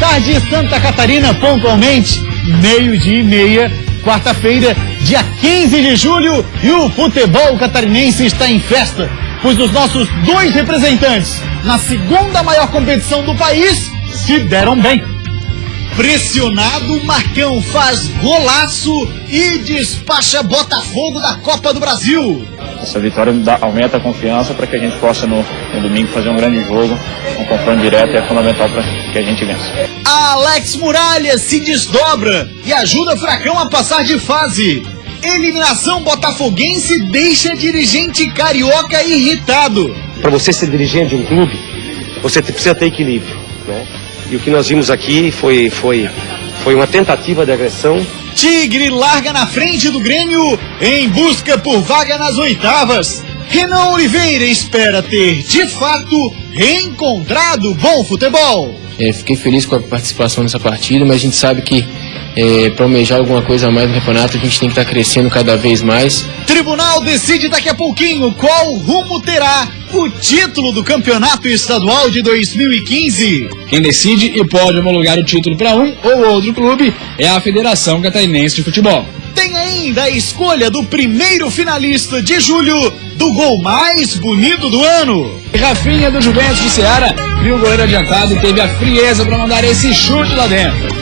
tarde, Santa Catarina, pontualmente, 12:30, quarta-feira, dia 15 de julho, e o futebol catarinense está em festa, pois os nossos dois representantes, na segunda maior competição do país, se deram bem. Pressionado, Marcão faz golaço e despacha Botafogo da Copa do Brasil. Essa vitória aumenta a confiança para que a gente possa no domingo fazer um grande jogo, um confronto direto, é fundamental para que a gente vença. Alex Muralha se desdobra e ajuda Fracão a passar de fase. Eliminação botafoguense deixa dirigente carioca irritado. Para você ser dirigente de um clube, você precisa ter equilíbrio, né? E o que nós vimos aqui foi uma tentativa de agressão. Tigre larga na frente do Grêmio em busca por vaga nas oitavas. Renan Oliveira espera ter, de fato, reencontrado bom futebol. Fiquei feliz com a participação nessa partida, mas a gente sabe que para almejar alguma coisa a mais no campeonato, a gente tem que estar crescendo cada vez mais. Tribunal decide daqui a pouquinho qual rumo terá o título do Campeonato Estadual de 2015. Quem decide e pode homologar o título para um ou outro clube é a Federação Catarinense de Futebol. Tem ainda a escolha do primeiro finalista de julho do gol mais bonito do ano. Rafinha do Juventus de Ceará viu o goleiro adiantado e teve a frieza para mandar esse chute lá dentro.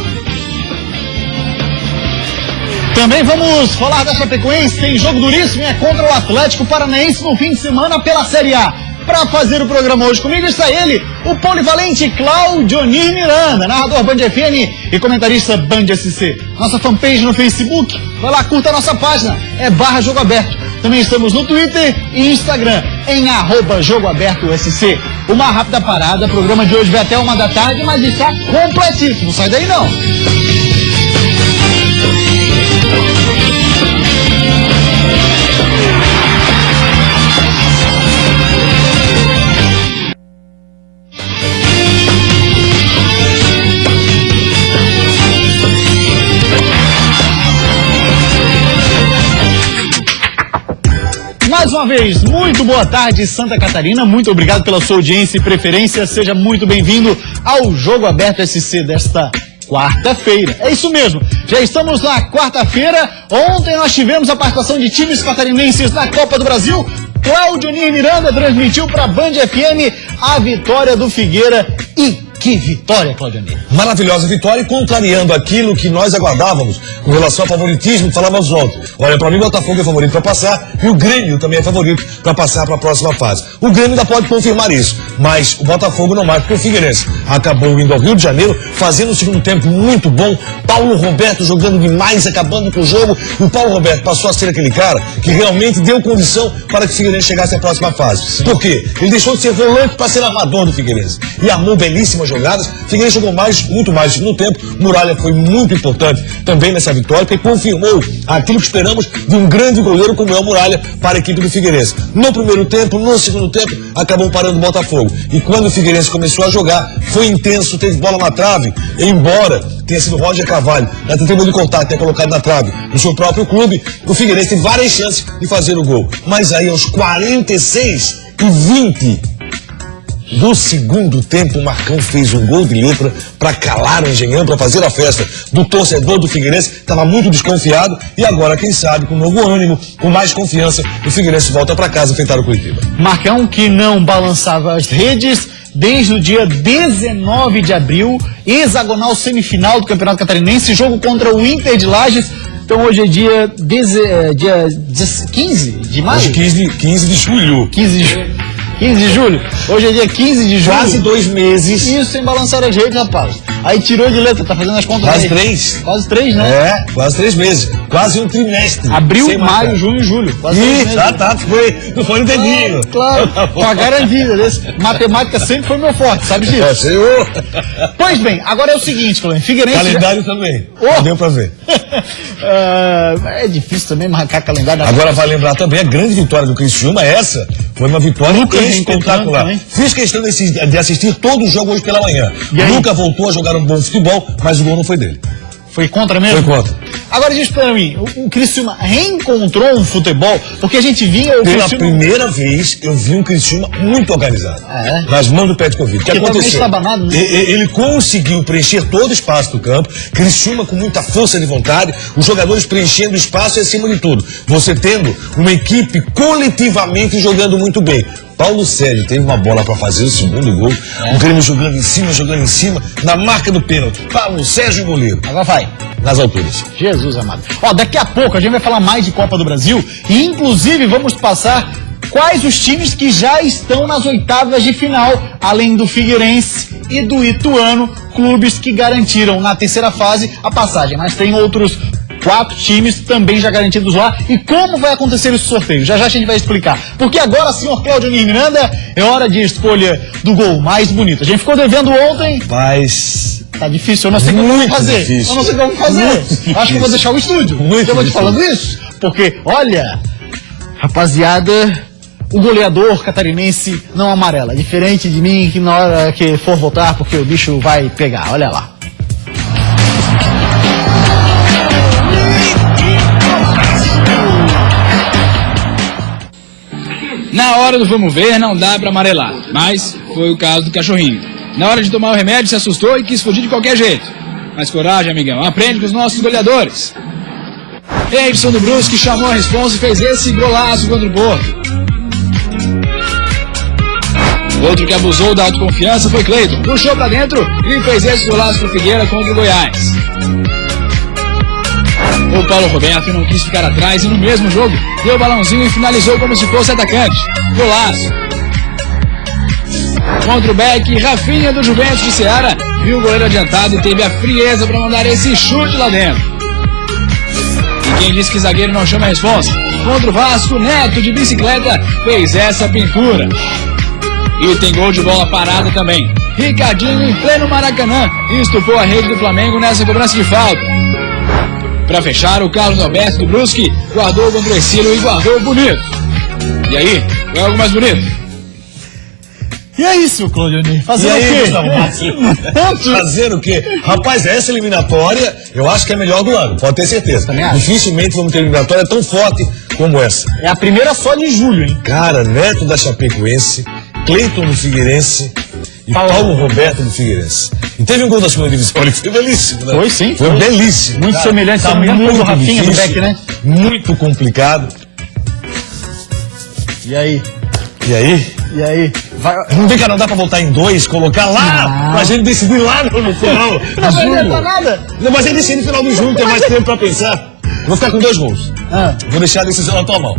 Também vamos falar da Chapecoense, tem jogo duríssimo, é contra o Atlético Paranaense no fim de semana pela Série A. Para fazer o programa hoje comigo está ele, o polivalente Claudionir Miranda, narrador Band FM e comentarista Band SC. Nossa fanpage no Facebook, vai lá, curta a nossa página, é /Jogo Aberto. Também estamos no Twitter e Instagram, em @JogoAbertoSC. Uma rápida parada, o programa de hoje vai até 1 da tarde, mas está completíssimo, não sai daí não. Mais uma vez, muito boa tarde, Santa Catarina, muito obrigado pela sua audiência e preferência, seja muito bem-vindo ao Jogo Aberto SC desta quarta-feira. É isso mesmo, já estamos na quarta-feira. Ontem nós tivemos a participação de times catarinenses na Copa do Brasil. Claudionir Miranda transmitiu para a Band FM a vitória do Figueira. E que vitória, Claudionir! Maravilhosa vitória, e contrariando aquilo que nós aguardávamos com relação ao favoritismo que falávamos ontem. Olha, para mim o Botafogo é favorito para passar e o Grêmio também é favorito para passar para a próxima fase. O Grêmio ainda pode confirmar isso, mas o Botafogo não mais, porque o Figueirense acabou indo ao Rio de Janeiro, fazendo um segundo tempo muito bom. Paulo Roberto jogando demais, acabando com o jogo, e o Paulo Roberto passou a ser aquele cara que realmente deu condição para que o Figueirense chegasse à próxima fase. Por quê? Ele deixou de ser volante para ser armador do Figueirense e armou belíssimas jogadas. Figueirense jogou muito mais no segundo tempo. Muralha foi muito importante também nessa vitória, porque confirmou aquilo que esperamos de um grande goleiro como é o Muralha para a equipe do Figueirense. No primeiro tempo, no segundo tempo, acabou parando o Botafogo. E quando o Figueirense começou a jogar, foi intenso, teve bola na trave, embora tenha sido Roger Carvalho, na tentativa de contato, tenha colocado na trave no seu próprio clube, o Figueirense teve várias chances de fazer o gol. Mas aí, aos 46:20 do segundo tempo, o Marcão fez um gol de letra para calar o Engenhão, para fazer a festa do torcedor do Figueirense, estava muito desconfiado, e agora, quem sabe, com novo ânimo, com mais confiança, o Figueirense volta para casa enfrentar o Curitiba. Marcão, que não balançava as redes desde o dia 19 de abril, hexagonal semifinal do Campeonato Catarinense, jogo contra o Inter de Lages. Então hoje é dia 15 de maio? Hoje 15 de julho. 15 de julho? Hoje é dia 15 de julho. Quase 2 meses. Isso, sem balançar as redes, rapaz. Aí tirou de letra, tá fazendo as contas quase aí. 3. Quase 3, né? É, quase 3 meses. Quase um trimestre. Abril, maio, junho e julho. Quase 3 meses. Não foi no dedinho. Claro, com a garantia. Matemática sempre foi meu forte, sabe disso? É, senhor. Pois bem, agora é o seguinte, Flamengo. Figueirense... Calendário também. Deu pra ver. É difícil também marcar calendário. Agora vai lembrar também a grande vitória do Criciúma, essa foi uma vitória espetacular. Fiz questão de assistir todo o jogo hoje pela manhã. Nunca voltou a jogar um bom futebol, mas o gol não foi dele. Foi contra mesmo? Foi contra. Agora diz pra mim, o Criciúma reencontrou um futebol, porque a gente vinha... Pela primeira vez, eu vi um Criciúma muito organizado. Nas mãos do Petkovic. O que aconteceu? Banado, né? Ele conseguiu preencher todo o espaço do campo, Criciúma com muita força de vontade, os jogadores preenchendo o espaço e, acima de tudo, você tendo uma equipe coletivamente jogando muito bem. Paulo Sérgio teve uma bola para fazer o segundo gol, o Grêmio jogando em cima, na marca do pênalti. Paulo Sérgio, goleiro. Agora vai. Nas alturas. Jesus amado. Ó, daqui a pouco a gente vai falar mais de Copa do Brasil e, inclusive, vamos passar quais os times que já estão nas oitavas de final, além do Figueirense e do Ituano, clubes que garantiram na terceira fase a passagem. Mas tem outros 4 times também já garantidos lá. E como vai acontecer esse sorteio? Já a gente vai explicar. Porque agora, senhor Cláudio Miranda, é hora de escolha do gol mais bonito. A gente ficou devendo ontem. Mas... tá difícil, eu não sei como vou fazer. Difícil. Eu não sei como fazer. Acho que eu vou deixar o estúdio. Eu vou te falando isso. Porque, olha, rapaziada, o goleador catarinense não amarela. Diferente de mim, que na hora que for votar, porque o bicho vai pegar. Olha lá. Na hora do vamos ver, não dá pra amarelar, mas foi o caso do cachorrinho. Na hora de tomar o remédio, se assustou e quis fugir de qualquer jeito. Mas coragem, amigão, aprende com os nossos goleadores. Edson do Brusque chamou a responsa e fez esse golaço contra o Porto. Outro que abusou da autoconfiança foi Cleiton. Puxou pra dentro e fez esse golaço pro Figueira contra o Goiás. O Paulo Roberto não quis ficar atrás e no mesmo jogo deu o balãozinho e finalizou como se fosse atacante. Golaço. Contra o Beck, Rafinha do Juventus de Ceará viu o goleiro adiantado e teve a frieza para mandar esse chute lá dentro. E quem disse que zagueiro não chama a responsa? Contra o Vasco, Neto de bicicleta fez essa pintura. E tem gol de bola parada também. Ricardinho em pleno Maracanã estupou a rede do Flamengo nessa cobrança de falta. Para fechar, o Carlos Alberto do Brusque guardou contra o Ercílio e guardou bonito. E aí, é algo mais bonito? E é isso, Claudionir. Fazer o quê? Fazer o quê? Rapaz, essa eliminatória eu acho que é a melhor do ano, pode ter certeza. Também acho. Dificilmente vamos ter eliminatória tão forte como essa. É a primeira só de julho, hein? Cara, Neto da Chapecoense, Cleiton do Figueirense e Paulo Roberto do Figueirense. E teve um gol da segunda divisão, ele foi belíssimo, né? Foi sim. Foi belíssimo. Muito cara. semelhante, Tá muito do Rafinha do Beck, né? Muito complicado. E aí? E aí? E aí? Vai... Não vem cá, não dá pra voltar em 2, colocar lá, pra gente decidir lá no final do Não vai jogo. adiantar nada. Não, mas a gente decide no final do jogo, tem mais tempo pra pensar. Vou ficar com 2 gols. Vou deixar a decisão na tua mão.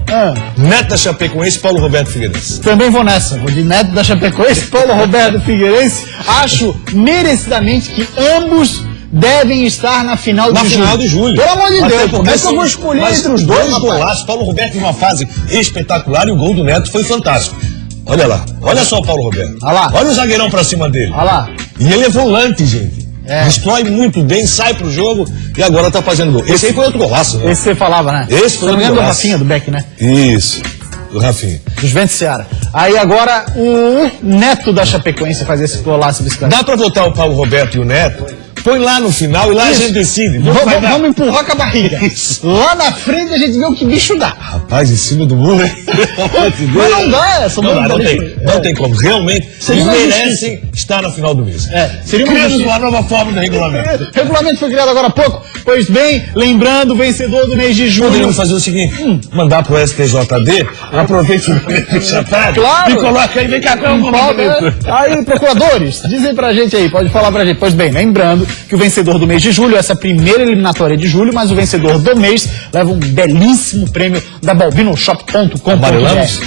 Neto da Chapecoense e Paulo Roberto Figueirense. Também vou nessa. Vou de Neto da Chapecoense, Paulo Roberto Figueirense. Acho merecidamente que ambos devem estar na final de julho. Na final de julho. Pelo amor de Até Deus, como é que eu são- vou escolher mas entre os dois, golaços. Paulo Roberto em uma fase espetacular e o gol do Neto foi fantástico. Olha lá. Olha só o Paulo Roberto. Olha lá. Olha o zagueirão pra cima dele. Olha lá. E ele é volante, gente. Destrói muito bem, sai pro jogo e agora tá fazendo gol. Esse aí foi outro golaço, né? Esse você falava, né? Esse foi Se não me engano, do golaço. Rafinha, do Beck, né? Isso. Do Rafinha. Dos Juventus Ceará. Aí agora o Neto da Chapecoense faz esse golaço bicicleta. Dá pra votar o Paulo Roberto e o Neto? Põe lá no final e lá a gente decide. Vamos empurrar com a barriga. Isso. Lá na frente a gente vê o que bicho dá. Rapaz, em cima do muro, hein? Mas não dá, essa não tem como. Realmente, Seria eles uma merecem estar na final do mês. Seria uma Criamos justiça. uma nova forma do regulamento. O regulamento foi criado agora há pouco. Pois bem, lembrando, o vencedor do mês de julho. Poderíamos fazer o seguinte, mandar pro STJD, aproveite o momento chatado Claro. e coloca aí, vem cá, qual é o regulamento? Aí, procuradores, dizem pra gente aí, pode falar pra gente. Pois bem, lembrando que o vencedor do mês de julho, essa primeira eliminatória de julho, mas o vencedor do mês leva um belíssimo prêmio da balbinoshop.com.br. Amarelamos?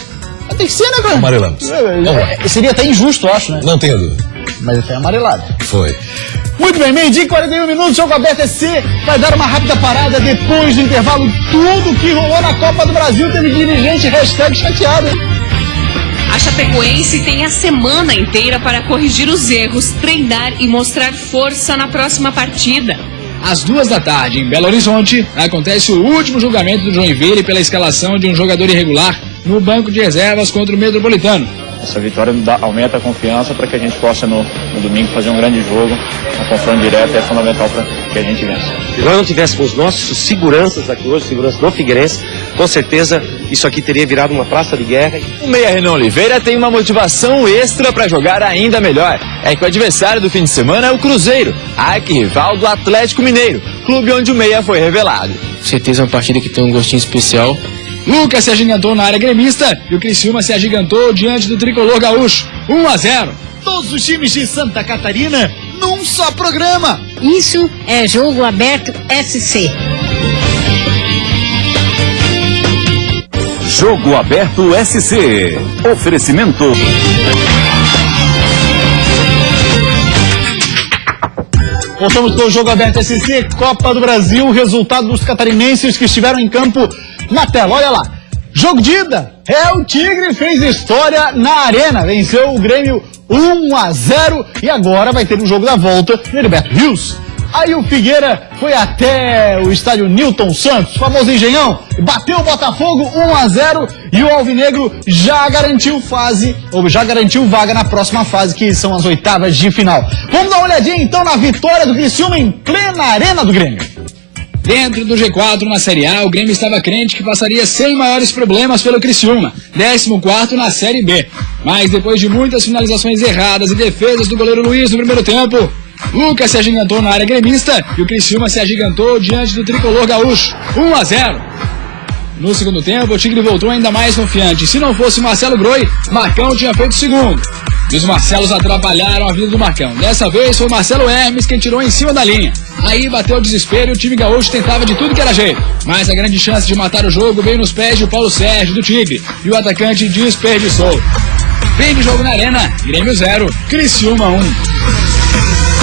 Tem que ser, né, cara? Amarelamos. Seria até injusto, eu acho, né? Não tenha dúvida. Mas até amarelado. Foi. Muito bem, meio-dia e 41 minutos, jogo aberto SC vai dar uma rápida parada depois do intervalo. Tudo que rolou na Copa do Brasil teve dirigente #chateado. A Chapecoense tem a semana inteira para corrigir os erros, treinar e mostrar força na próxima partida. Às 14h, em Belo Horizonte, acontece o último julgamento do Joinville pela escalação de um jogador irregular no banco de reservas contra o Metropolitano. essa vitória aumenta a confiança para que a gente possa no domingo fazer um grande jogo, um confronto direto é fundamental para que a gente vença. Se nós não tivéssemos nossos seguranças aqui hoje, segurança do Figueirense, com certeza isso aqui teria virado uma praça de guerra. O meia Renan Oliveira tem uma motivação extra para jogar ainda melhor. É que o adversário do fim de semana é o Cruzeiro, arquirrival do Atlético Mineiro, clube onde o meia foi revelado. Com certeza é uma partida que tem um gostinho especial. Lucas se agigantou na área gremista e o Criciúma se agigantou diante do tricolor gaúcho. 1-0. Todos os times de Santa Catarina num só programa. Isso é Jogo Aberto SC. Jogo Aberto SC. Oferecimento. Voltamos com o Jogo Aberto SC, Copa do Brasil, resultado dos catarinenses que estiveram em campo na tela. Olha lá, jogo de ida, o Tigre fez história na Arena, venceu o Grêmio 1-0 e agora vai ter um jogo da volta no Heriberto Rios. Aí o Figueira foi até o estádio Newton Santos, famoso Engenhão, bateu o Botafogo 1-0 e o Alvinegro já garantiu vaga na próxima fase, que são as oitavas de final. Vamos dar uma olhadinha então na vitória do Criciúma em plena Arena do Grêmio. Dentro do G4 na Série A, o Grêmio estava crente que passaria sem maiores problemas pelo Criciúma, 14º na Série B. Mas depois de muitas finalizações erradas e defesas do goleiro Luiz no primeiro tempo, Lucas se agigantou na área gremista e o Criciúma se agigantou diante do tricolor gaúcho, 1-0. No segundo tempo, o Tigre voltou ainda mais confiante. Se não fosse Marcelo Groi, Marcão tinha feito o segundo. E os Marcelos atrapalharam a vida do Marcão. Dessa vez foi Marcelo Hermes quem tirou em cima da linha. Aí bateu o desespero e o time gaúcho tentava de tudo que era jeito. Mas a grande chance de matar o jogo veio nos pés de Paulo Sérgio, do Tigre. E o atacante desperdiçou. Fim de jogo na Arena, Grêmio 0, Criciúma 1.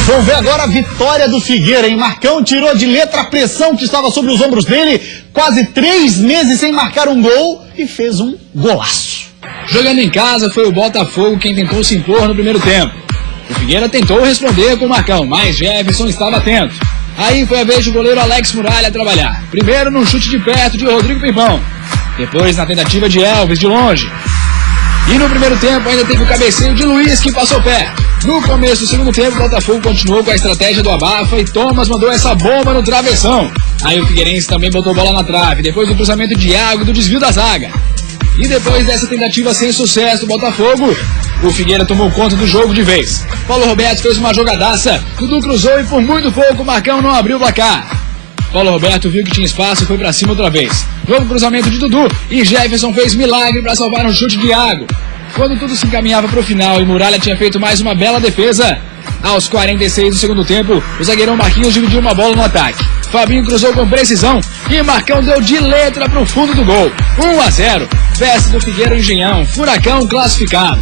Vamos ver agora a vitória do Figueira, hein? Marcão tirou de letra a pressão que estava sobre os ombros dele, quase 3 meses sem marcar um gol e fez um golaço. Jogando em casa, foi o Botafogo quem tentou se impor no primeiro tempo. O Figueira tentou responder com o Marcão, mas Jefferson estava atento. Aí foi a vez do goleiro Alex Muralha trabalhar. Primeiro num chute de perto de Rodrigo Pimpão. Depois na tentativa de Elvis de longe. E no primeiro tempo ainda teve o cabeceio de Luiz que passou perto. No começo do segundo tempo, o Botafogo continuou com a estratégia do abafa e Thomas mandou essa bomba no travessão. Aí o Figueirense também botou bola na trave, depois do cruzamento de Iago e do desvio da zaga. E depois dessa tentativa sem sucesso do Botafogo, o Figueira tomou conta do jogo de vez. Paulo Roberto fez uma jogadaça, Dudu cruzou e por muito pouco o Marcão não abriu o placar. Paulo Roberto viu que tinha espaço e foi pra cima outra vez. Novo cruzamento de Dudu e Jefferson fez milagre para salvar um chute de Iago. Quando tudo se encaminhava para o final e Muralha tinha feito mais uma bela defesa, aos 46 do segundo tempo, o zagueirão Marquinhos dividiu uma bola no ataque. Fabinho cruzou com precisão e Marcão deu de letra para o fundo do gol. 1-0, festa do Figueira Engenhão, Furacão classificado.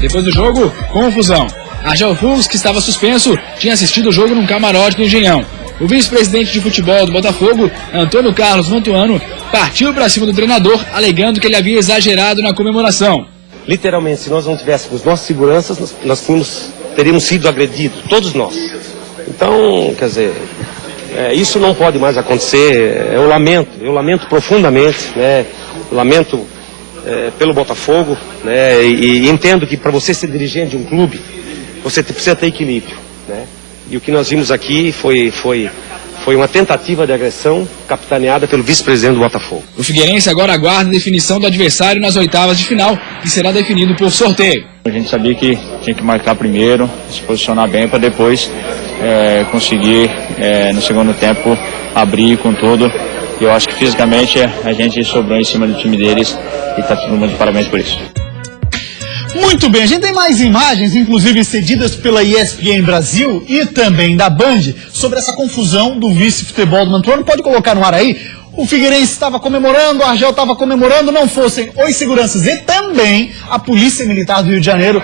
Depois do jogo, confusão. Argel Fux, que estava suspenso, tinha assistido o jogo num camarote do Engenhão. O vice-presidente de futebol do Botafogo, Antônio Carlos Mantuano, partiu para cima do treinador, alegando que ele havia exagerado na comemoração. Literalmente, se nós não tivéssemos nossas seguranças, nós teríamos sido agredidos, todos nós. Então, quer dizer, isso não pode mais acontecer. Eu lamento profundamente, né? Eu lamento pelo Botafogo, né? E entendo que para você ser dirigente de um clube, você precisa ter equilíbrio, né? E o que nós vimos aqui foi uma tentativa de agressão capitaneada pelo vice-presidente do Botafogo. O Figueirense agora aguarda a definição do adversário nas oitavas de final, que será definido por sorteio. A gente sabia que tinha que marcar primeiro, se posicionar bem para depois conseguir no segundo tempo abrir com tudo. E eu acho que fisicamente a gente sobrou em cima do time deles e está todo mundo de parabéns por isso. Muito bem, a gente tem mais imagens, inclusive cedidas pela ESPN Brasil e também da Band, sobre essa confusão do vice-futebol do Mantuano. Pode colocar no ar aí. O Figueirense estava comemorando, o Argel estava comemorando, não fossem os seguranças e também a Polícia Militar do Rio de Janeiro,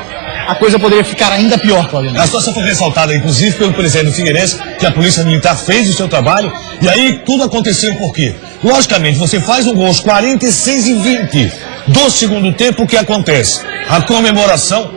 a coisa poderia ficar ainda pior, Claudio. A situação foi ressaltada, inclusive, pelo presidente do Figueirense, que a Polícia Militar fez o seu trabalho, e aí tudo aconteceu por quê? Logicamente, você faz um gol aos 46:20 do segundo tempo, o que acontece? A comemoração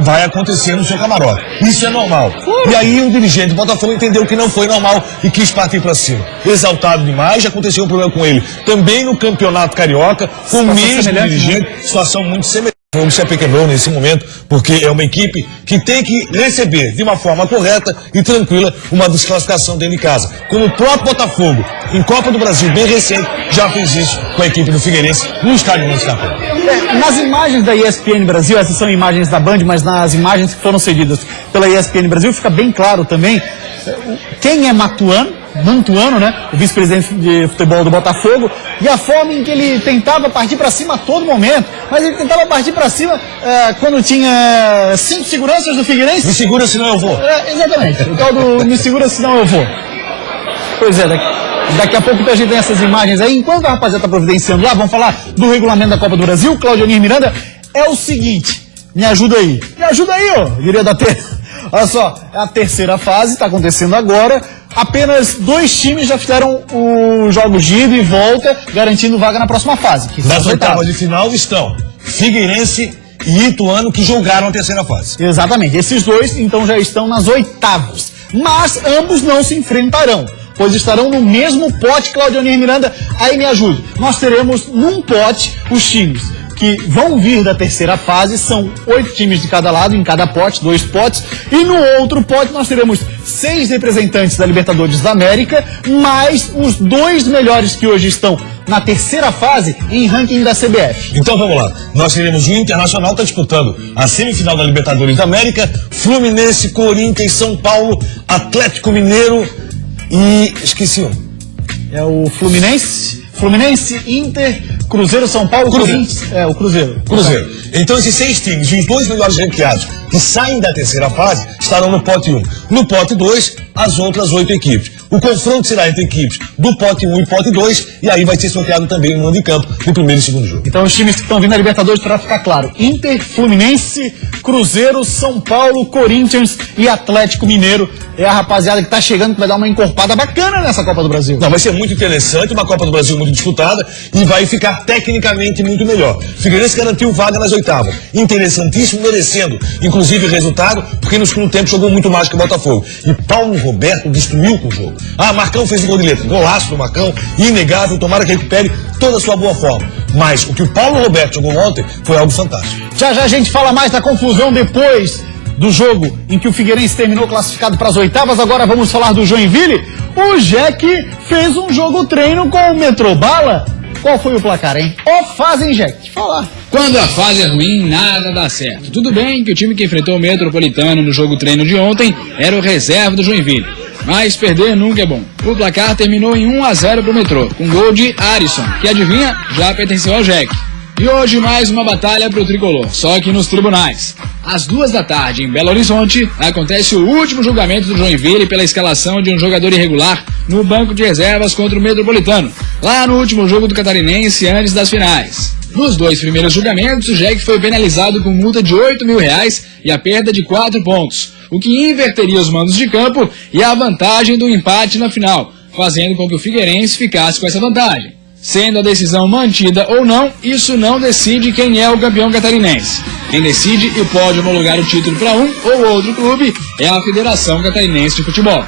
vai acontecer no seu camarote. Isso é normal. E aí o dirigente do Botafogo entendeu que não foi normal e quis partir para cima. Exaltado demais, já aconteceu um problema com ele. Também no Campeonato Carioca, com o mesmo dirigente, situação muito semelhante. O se apequenou nesse momento, porque é uma equipe que tem que receber de uma forma correta e tranquila uma desclassificação dentro de casa. Como o próprio Botafogo, em Copa do Brasil bem recente, já fez isso com a equipe do Figueirense no estádio Montes Capão. Nas imagens da ESPN Brasil, essas são imagens da Band, mas nas imagens que foram cedidas pela ESPN Brasil, fica bem claro também quem é Mantuano, né, o vice-presidente de futebol do Botafogo, e a forma em que ele tentava partir para cima a todo momento, mas ele tentava partir para cima quando tinha 5 seguranças do Figueirense. Me segura, senão eu vou. Exatamente, o tal do me segura, senão eu vou. Pois é, daqui a pouco a gente tem essas imagens aí. Enquanto a rapaziada está providenciando lá, vamos falar do regulamento da Copa do Brasil. Claudionir Miranda, é o seguinte, me ajuda aí, ó, diria da terça. Olha só, a terceira fase está acontecendo agora. Apenas 2 times já fizeram os jogos de ida e volta, garantindo vaga na próxima fase. Nas oitavas de final estão Figueirense e Ituano, que jogaram a terceira fase. Exatamente. Esses 2, então, já estão nas oitavas. Mas ambos não se enfrentarão, pois estarão no mesmo pote. Claudionir Miranda, aí me ajude. Nós teremos num pote os times que vão vir da terceira fase, são 8 times de cada lado, em cada pote, 2 potes, e no outro pote nós teremos 6 representantes da Libertadores da América, mais os 2 melhores que hoje estão na terceira fase em ranking da CBF. Então vamos lá, nós teremos o Internacional está disputando a semifinal da Libertadores da América, Fluminense, Corinthians, São Paulo, Atlético Mineiro e esqueci um. É o Fluminense, Inter, Cruzeiro, São Paulo, Corinthians. É, o Cruzeiro. Então esses 6 times e os 2 melhores ranqueados que saem da terceira fase estarão no pote 1. No pote 2, as outras 8 equipes. O confronto será entre equipes do pote 1 e pote 2, e aí vai ser sorteado também o mando de campo do primeiro e segundo jogo. Então os times que estão vindo na Libertadores, para ficar claro: Inter, Fluminense, Cruzeiro, São Paulo, Corinthians e Atlético Mineiro. É a rapaziada que está chegando, que vai dar uma encorpada bacana nessa Copa do Brasil. Não, vai ser muito interessante, uma Copa do Brasil muito disputada e vai ficar tecnicamente muito melhor. Figueirense garantiu vaga nas oitavas. Interessantíssimo, merecendo, inclusive, resultado, porque no segundo tempo jogou muito mais que o Botafogo. E Paulo Roberto destruiu com o jogo. Marcão fez o gol de letra. Golaço do Marcão, inegável, tomara que recupere toda a sua boa forma. Mas o que o Paulo Roberto jogou ontem foi algo fantástico. Já a gente fala mais da confusão depois do jogo em que o Figueirense terminou classificado para as oitavas. Agora vamos falar do Joinville. O Jack fez um jogo treino com o Metrobala. Qual foi o placar, hein? Ó, fase, hein, Jack? Falar. Quando a fase é ruim, nada dá certo. Tudo bem que o time que enfrentou o Metropolitano no jogo treino de ontem era o reserva do Joinville. Mas perder nunca é bom. O placar terminou em 1-0 pro Metrô, com gol de Arisson, que adivinha, já pertenceu ao Jack. E hoje mais uma batalha pro Tricolor, só que nos tribunais. Às 14h, em Belo Horizonte, acontece o último julgamento do Joinville pela escalação de um jogador irregular no banco de reservas contra o Metropolitano, lá no último jogo do Catarinense antes das finais. Nos 2 primeiros julgamentos, o Jack foi penalizado com multa de R$8.000 e a perda de 4 pontos, o que inverteria os mandos de campo e a vantagem do empate na final, fazendo com que o Figueirense ficasse com essa vantagem. Sendo a decisão mantida ou não, isso não decide quem é o campeão catarinense. Quem decide e pode homologar o título para um ou outro clube é a Federação Catarinense de Futebol.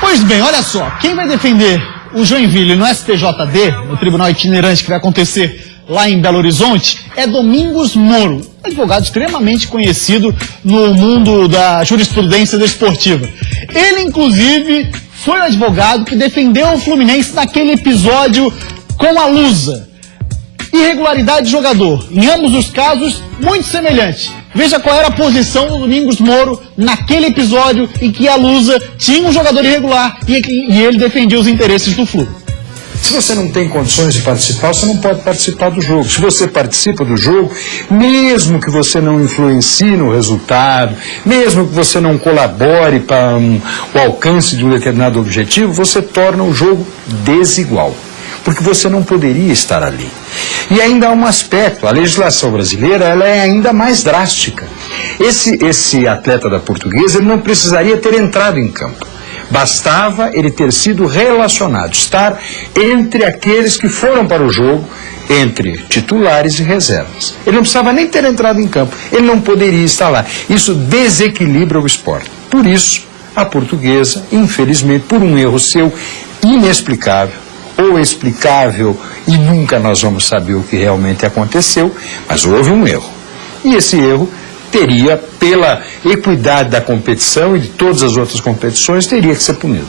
Pois bem, olha só, quem vai defender o Joinville no STJD, no tribunal itinerante que vai acontecer lá em Belo Horizonte, é Domingos Moro, um advogado extremamente conhecido no mundo da jurisprudência desportiva. Ele, inclusive, foi o advogado que defendeu o Fluminense naquele episódio com a Lusa. Irregularidade de jogador. Em ambos os casos, muito semelhante. Veja qual era a posição do Domingos Moro naquele episódio em que a Lusa tinha um jogador irregular e ele defendia os interesses do Flu. Se você não tem condições de participar, você não pode participar do jogo. Se você participa do jogo, mesmo que você não influencie no resultado, mesmo que você não colabore para o alcance de um determinado objetivo, você torna o jogo desigual, porque você não poderia estar ali. E ainda há um aspecto, a legislação brasileira ela é ainda mais drástica. Esse atleta da Portuguesa ele não precisaria ter entrado em campo. Bastava ele ter sido relacionado, estar entre aqueles que foram para o jogo, entre titulares e reservas. Ele não precisava nem ter entrado em campo, ele não poderia estar lá. Isso desequilibra o esporte. Por isso, a Portuguesa, infelizmente, por um erro seu inexplicável, ou explicável e nunca nós vamos saber o que realmente aconteceu, mas houve um erro. E esse erro teria, pela equidade da competição e de todas as outras competições, teria que ser punido.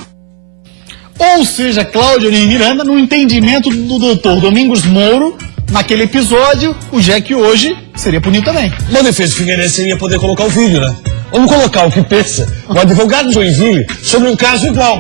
Ou seja, Cláudio Miranda, no entendimento do doutor Domingos Mouro, naquele episódio, o Jack hoje seria punido também. Uma defesa do Figueirense seria poder colocar o vídeo, né? Vamos colocar o que pensa o advogado de Joinville sobre um caso igual.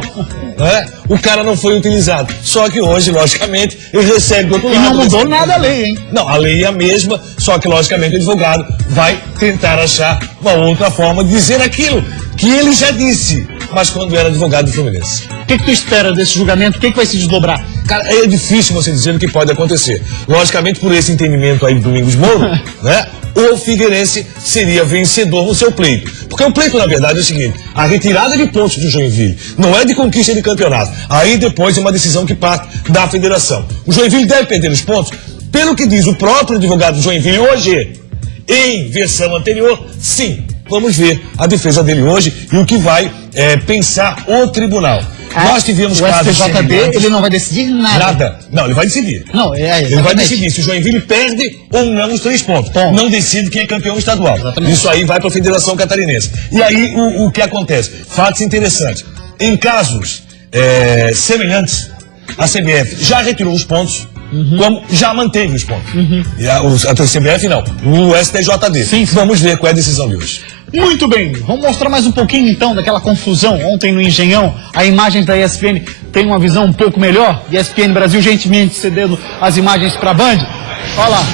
Né? O cara não foi utilizado. Só que hoje, logicamente, ele recebe do outro lado. E não mudou nada a lei, hein? Não, a lei é a mesma, só que, logicamente, o advogado vai tentar achar uma outra forma de dizer aquilo que ele já disse, mas quando era advogado do Fluminense. O que tu espera desse julgamento? O que vai se desdobrar? Cara, é difícil você dizer o que pode acontecer. Logicamente, por esse entendimento aí do Domingos Mouro, né? O Figueirense seria vencedor no seu pleito. Porque o pleito, na verdade, é o seguinte: a retirada de pontos do Joinville não é de conquista de campeonato. Aí depois é uma decisão que parte da federação. O Joinville deve perder os pontos, pelo que diz o próprio advogado do Joinville hoje, em versão anterior, sim. Vamos ver a defesa dele hoje e o que vai pensar o tribunal. Nós tivemos casos STJD, ele não vai decidir nada. Não, ele vai decidir. Não, ele vai decidir se o Joinville perde ou não os 3 pontos. Não decide quem é campeão estadual. Exatamente. Isso aí vai para a Federação Catarinense. E aí o que acontece? Fatos interessantes. Em casos semelhantes, a CBF já retirou os pontos, como já manteve os pontos. E a CBF não, o STJD. Sim. Vamos ver qual é a decisão de hoje. Muito bem, vamos mostrar mais um pouquinho então daquela confusão ontem no Engenhão. A imagem da ESPN tem uma visão um pouco melhor. ESPN Brasil gentilmente cedendo as imagens para a Band. Olha lá,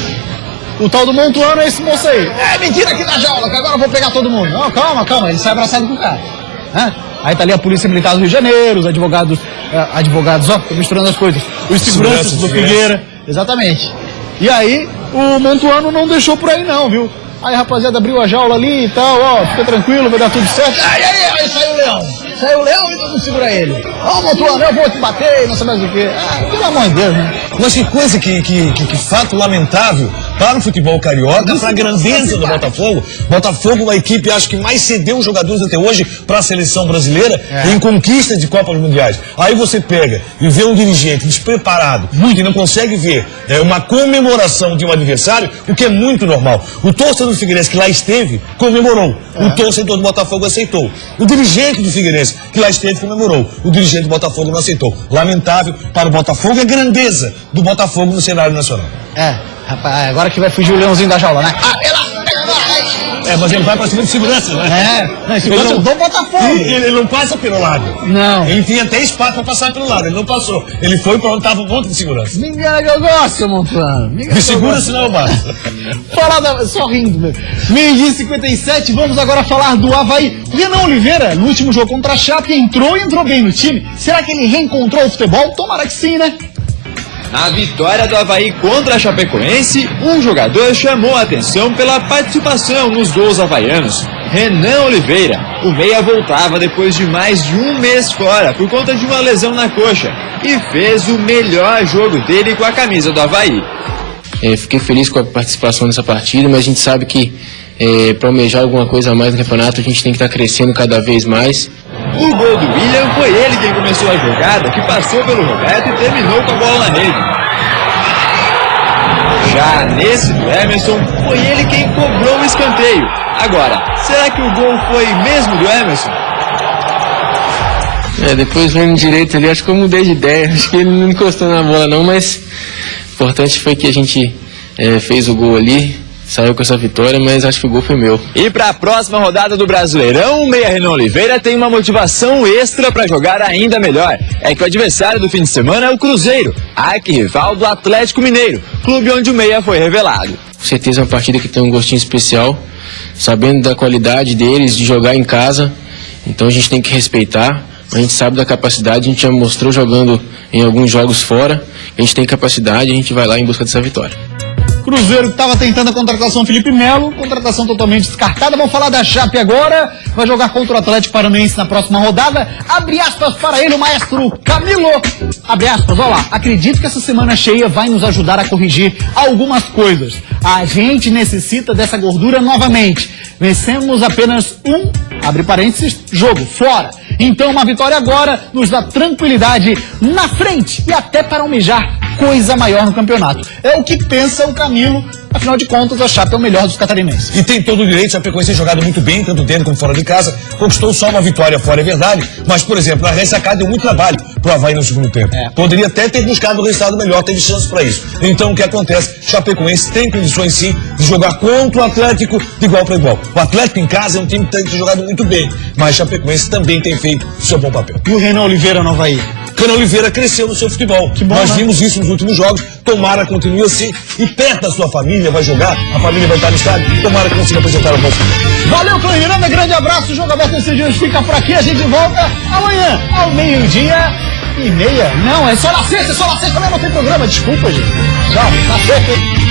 o tal do Montuano é esse moço aí. É mentira aqui na jaula, que agora eu vou pegar todo mundo. Não, calma, ele sai abraçado com o cara. Aí tá ali a Polícia Militar do Rio de Janeiro, os advogados, tô misturando as coisas. Os seguranças do Figueira, exatamente. E aí, o Montuano não deixou por aí não, viu? Aí, rapaziada, abriu a jaula ali e tal, fica tranquilo, vai dar tudo certo. Aí saiu o leão. Saiu o leão e todo mundo segura ele. Montuano, eu vou te bater, não sei mais o quê. Pelo amor de Deus, né? Mas que coisa, que fato lamentável para o futebol carioca, para a grandeza do Botafogo. Botafogo, uma equipe, acho que mais cedeu jogadores até hoje para a seleção brasileira em conquista de Copas Mundiais. Aí você pega e vê um dirigente despreparado, que não consegue ver uma comemoração de um adversário, o que é muito normal. O torcedor do Figueirense que lá esteve, comemorou. O torcedor do Botafogo aceitou. O dirigente do Figueirense que lá esteve, comemorou. O dirigente do Botafogo não aceitou. Lamentável para o Botafogo, a grandeza do Botafogo no cenário nacional. Rapaz, agora que vai fugir o leãozinho da jaula, né? Mas ele vai pra cima de segurança, né? Segurança do Botafogo. Ele não passa pelo lado. Não. Ele tinha até espaço pra passar pelo lado, ele não passou. Ele foi pra onde tava um monte de segurança. Me engana que eu gosto, Montuano. Me segura, senão eu bato. Só rindo, meu. 12h57, vamos agora falar do Avaí. Renan Oliveira, no último jogo contra a Chape, entrou bem no time. Será que ele reencontrou o futebol? Tomara que sim, né? Na vitória do Avaí contra a Chapecoense, um jogador chamou a atenção pela participação nos gols havaianos. Renan Oliveira. O meia voltava depois de mais de um mês fora por conta de uma lesão na coxa e fez o melhor jogo dele com a camisa do Avaí. Fiquei feliz com a participação nessa partida, mas a gente sabe que para almejar alguma coisa a mais no campeonato a gente tem que estar crescendo cada vez mais. O gol do William foi ele quem começou a jogada, que passou pelo Roberto e terminou com a bola na rede. Já nesse do Emerson, foi ele quem cobrou o escanteio. Agora, será que o gol foi mesmo do Emerson? Depois vendo direito ali, acho que eu mudei de ideia. Acho que ele não encostou na bola não, mas o importante foi que a gente fez o gol ali. Saiu com essa vitória, mas acho que o gol foi meu. E para a próxima rodada do Brasileirão, o meia Renan Oliveira tem uma motivação extra para jogar ainda melhor. É que o adversário do fim de semana é o Cruzeiro, arquirrival do Atlético Mineiro, clube onde o meia foi revelado. Com certeza é uma partida que tem um gostinho especial, sabendo da qualidade deles, de jogar em casa, então a gente tem que respeitar. A gente sabe da capacidade, a gente já mostrou jogando em alguns jogos fora, a gente tem capacidade, a gente vai lá em busca dessa vitória. Cruzeiro que estava tentando a contratação Felipe Melo, contratação totalmente descartada. Vamos falar da Chape agora, vai jogar contra o Atlético Paranaense na próxima rodada. Abre aspas para ele, o maestro Camilo. Abre aspas, olha lá, acredito que essa semana cheia vai nos ajudar a corrigir algumas coisas. A gente necessita dessa gordura novamente. Vencemos apenas abre parênteses, jogo fora. Então uma vitória agora nos dá tranquilidade na frente e até para almejar coisa maior no campeonato. É o que pensa o Camilo, afinal de contas a Chape é o melhor dos catarinenses. E tem todo o direito, a Chapecoense tem jogado muito bem, tanto dentro como fora de casa, conquistou só uma vitória fora, é verdade, mas, por exemplo, a ressacada deu muito trabalho pro Avaí no segundo tempo. Poderia até ter buscado um resultado melhor, teve chance para isso. Então, o que acontece? Chapecoense tem condições, sim, de jogar contra o Atlético de igual para igual. O Atlético em casa é um time que tem jogado muito bem, mas Chapecoense também tem feito o seu bom papel. E o Renan Oliveira no Avaí? Renan Oliveira cresceu no seu futebol. Que bom, nós né? vimos isso nos últimos jogos. Tomara continue assim. E perto da sua família vai jogar, a família vai estar no estádio. Tomara que consiga apresentar o bom futebol. Valeu, Clã Miranda, grande abraço. O Jogo Aberto esse dia fica por aqui. A gente volta amanhã, ao 12:30. Não, é só na sexta, mas não tem programa. Desculpa, gente. Tchau, na sexta.